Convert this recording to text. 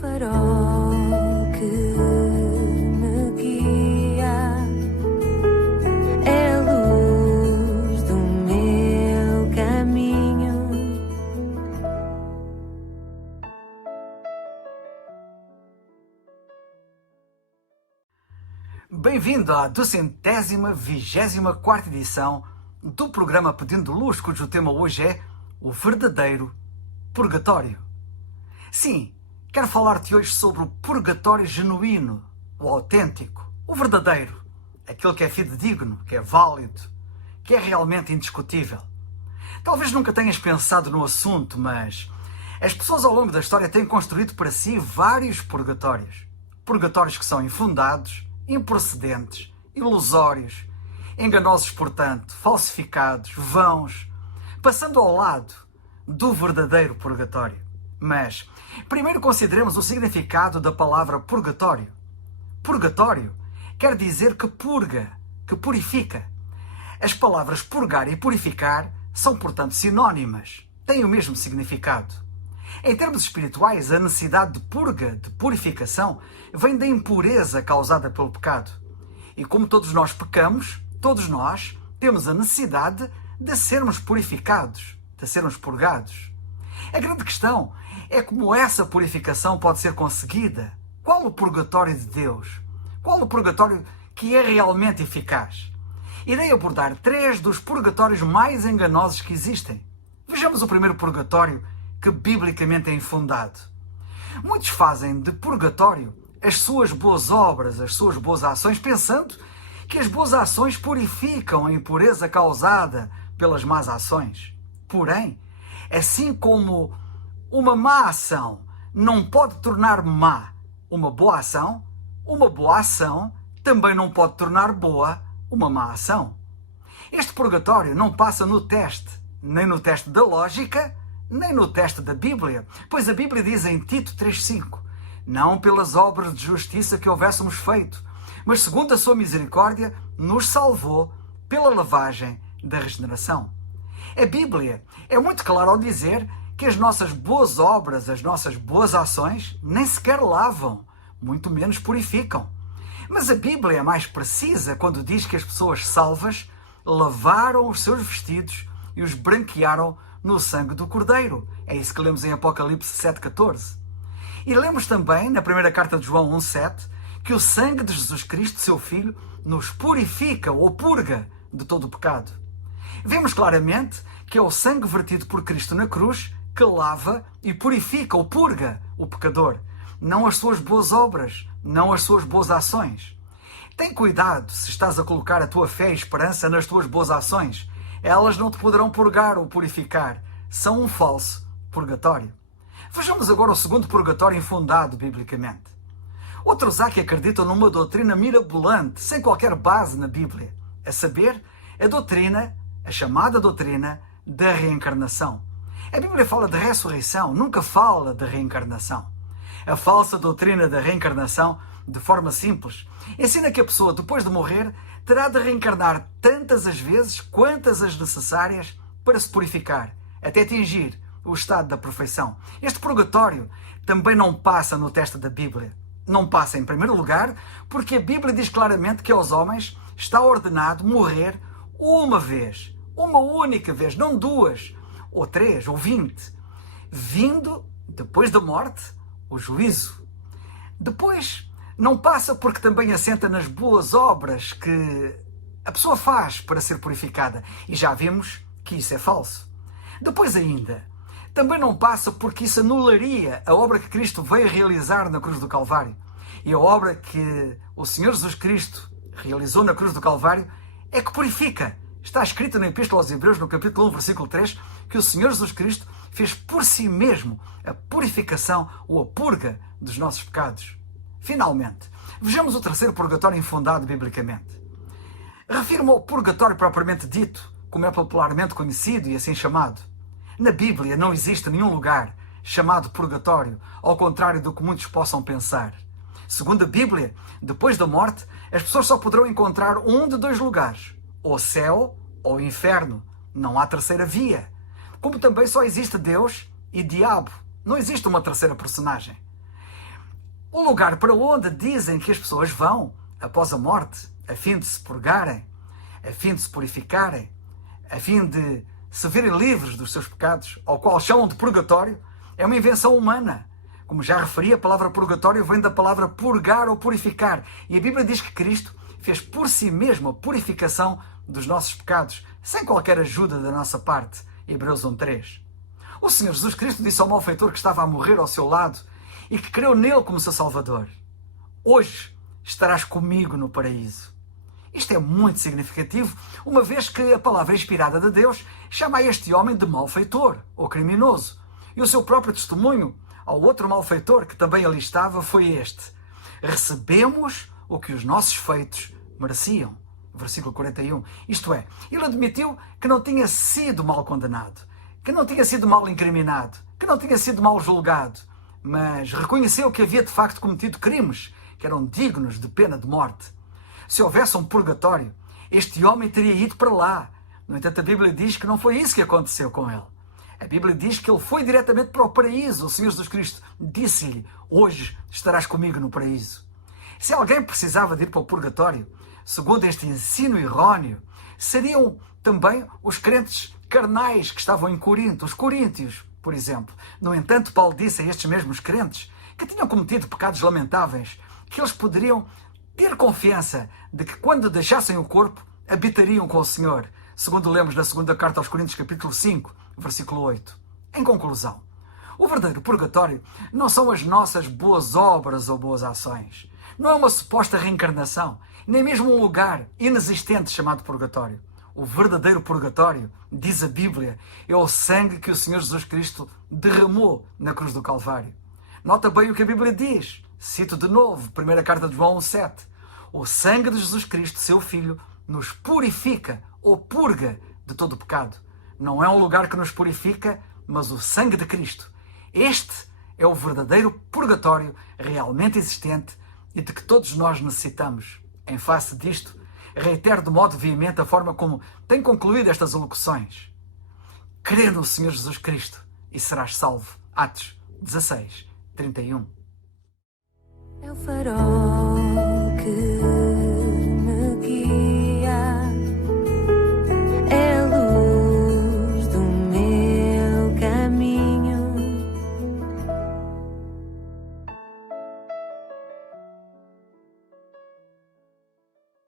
farol que me guia, é a luz do meu caminho. Bem-vindo à 224ª edição do programa Pedindo Luz, cujo tema hoje é o verdadeiro purgatório. Sim, quero falar-te hoje sobre o purgatório genuíno, o autêntico, o verdadeiro, aquele que é fidedigno, que é válido, que é realmente indiscutível. Talvez nunca tenhas pensado no assunto, mas as pessoas ao longo da história têm construído para si vários purgatórios. Purgatórios que são infundados, improcedentes, ilusórios, enganosos, portanto, falsificados, vãos, passando ao lado do verdadeiro purgatório. Mas primeiro consideremos o significado da palavra purgatório. Purgatório quer dizer que purga, que purifica. As palavras purgar e purificar são, portanto, sinónimas, têm o mesmo significado. Em termos espirituais, a necessidade de purga, de purificação, vem da impureza causada pelo pecado. E como todos nós pecamos, todos nós temos a necessidade de sermos purificados, de sermos purgados. A grande questão é como essa purificação pode ser conseguida. Qual o purgatório de Deus? Qual o purgatório que é realmente eficaz? Irei abordar 3 dos purgatórios mais enganosos que existem. Vejamos o primeiro purgatório que biblicamente é infundado. Muitos fazem de purgatório as suas boas obras, as suas boas ações, pensando que as boas ações purificam a impureza causada pelas más ações. Porém, assim como uma má ação não pode tornar má uma boa ação também não pode tornar boa uma má ação. Este purgatório não passa no teste, nem no teste da lógica, nem no teste da Bíblia, pois a Bíblia diz em Tito 3,5: não pelas obras de justiça que houvéssemos feito, mas segundo a sua misericórdia, nos salvou pela lavagem da regeneração. A Bíblia é muito clara ao dizer que as nossas boas obras, as nossas boas ações, nem sequer lavam, muito menos purificam. Mas a Bíblia é mais precisa quando diz que as pessoas salvas lavaram os seus vestidos e os branquearam no sangue do Cordeiro. É isso que lemos em Apocalipse 7,14. E lemos também, na primeira carta de João 1,7, que o sangue de Jesus Cristo, seu Filho, nos purifica ou purga de todo o pecado. Vemos claramente que é o sangue vertido por Cristo na cruz que lava e purifica ou purga o pecador, não as suas boas obras, não as suas boas ações. Tem cuidado se estás a colocar a tua fé e esperança nas tuas boas ações. Elas não te poderão purgar ou purificar. São um falso purgatório. Vejamos agora o segundo purgatório infundado biblicamente. Outros há que acreditam numa doutrina mirabolante, sem qualquer base na Bíblia, a saber, a chamada doutrina da reencarnação. A Bíblia fala de ressurreição, nunca fala de reencarnação. A falsa doutrina da reencarnação, de forma simples, ensina que a pessoa, depois de morrer, terá de reencarnar tantas as vezes quantas as necessárias para se purificar, até atingir o estado da perfeição. Este purgatório também não passa no teste da Bíblia. Não passa, em primeiro lugar, porque a Bíblia diz claramente que aos homens está ordenado morrer uma vez, uma única vez, não 2, ou 3, ou 20. Vindo, depois da morte, o juízo. Depois, não passa porque também assenta nas boas obras que a pessoa faz para ser purificada. E já vimos que isso é falso. Depois ainda, também não passa porque isso anularia a obra que Cristo veio realizar na cruz do Calvário. E a obra que o Senhor Jesus Cristo realizou na cruz do Calvário é que purifica. Está escrito na Epístola aos Hebreus, no capítulo 1, versículo 3, que o Senhor Jesus Cristo fez por si mesmo a purificação ou a purga dos nossos pecados. Finalmente, vejamos o terceiro purgatório infundado biblicamente. Refiro-me ao purgatório propriamente dito, como é popularmente conhecido e assim chamado. Na Bíblia não existe nenhum lugar chamado purgatório, ao contrário do que muitos possam pensar. Segundo a Bíblia, depois da morte, as pessoas só poderão encontrar um de 2 lugares, ou céu ou inferno. Não há terceira via. Como também só existe Deus e diabo. Não existe uma terceira personagem. O lugar para onde dizem que as pessoas vão após a morte, a fim de se purgarem, a fim de se purificarem, a fim de se verem livres dos seus pecados, ao qual chamam de purgatório, é uma invenção humana. Como já referi, a palavra purgatório vem da palavra purgar ou purificar. E a Bíblia diz que Cristo fez por si mesmo a purificação dos nossos pecados, sem qualquer ajuda da nossa parte. Hebreus 1:3. O Senhor Jesus Cristo disse ao malfeitor que estava a morrer ao seu lado e que creu nele como seu Salvador: hoje estarás comigo no paraíso. Isto é muito significativo, uma vez que a palavra inspirada de Deus chama este homem de malfeitor ou criminoso. E o seu próprio testemunho ao outro malfeitor que também ali estava foi este: recebemos o que os nossos feitos mereciam. Versículo 41. Isto é, ele admitiu que não tinha sido mal condenado, que não tinha sido mal incriminado, que não tinha sido mal julgado, mas reconheceu que havia de facto cometido crimes que eram dignos de pena de morte. Se houvesse um purgatório, este homem teria ido para lá. No entanto, a Bíblia diz que não foi isso que aconteceu com ele. A Bíblia diz que ele foi diretamente para o paraíso. O Senhor Jesus Cristo disse-lhe: hoje estarás comigo no paraíso. Se alguém precisava de ir para o purgatório, segundo este ensino erróneo, seriam também os crentes carnais que estavam em Corinto, os coríntios, por exemplo. No entanto, Paulo disse a estes mesmos crentes que tinham cometido pecados lamentáveis, que eles poderiam ter confiança de que quando deixassem o corpo, habitariam com o Senhor, segundo lemos na segunda carta aos Coríntios, capítulo 5, versículo 8. Em conclusão, o verdadeiro purgatório não são as nossas boas obras ou boas ações. Não é uma suposta reencarnação, nem mesmo um lugar inexistente chamado purgatório. O verdadeiro purgatório, diz a Bíblia, é o sangue que o Senhor Jesus Cristo derramou na cruz do Calvário. Nota bem o que a Bíblia diz. Cito de novo, primeira carta de João 1:7. O sangue de Jesus Cristo, seu Filho, nos purifica ou purga de todo o pecado. Não é um lugar que nos purifica, mas o sangue de Cristo. Este é o verdadeiro purgatório realmente existente e de que todos nós necessitamos. Em face disto, reitero de modo veemente a forma como tem concluído estas alocuções. Crê no Senhor Jesus Cristo e serás salvo. Atos 16:31. É o farol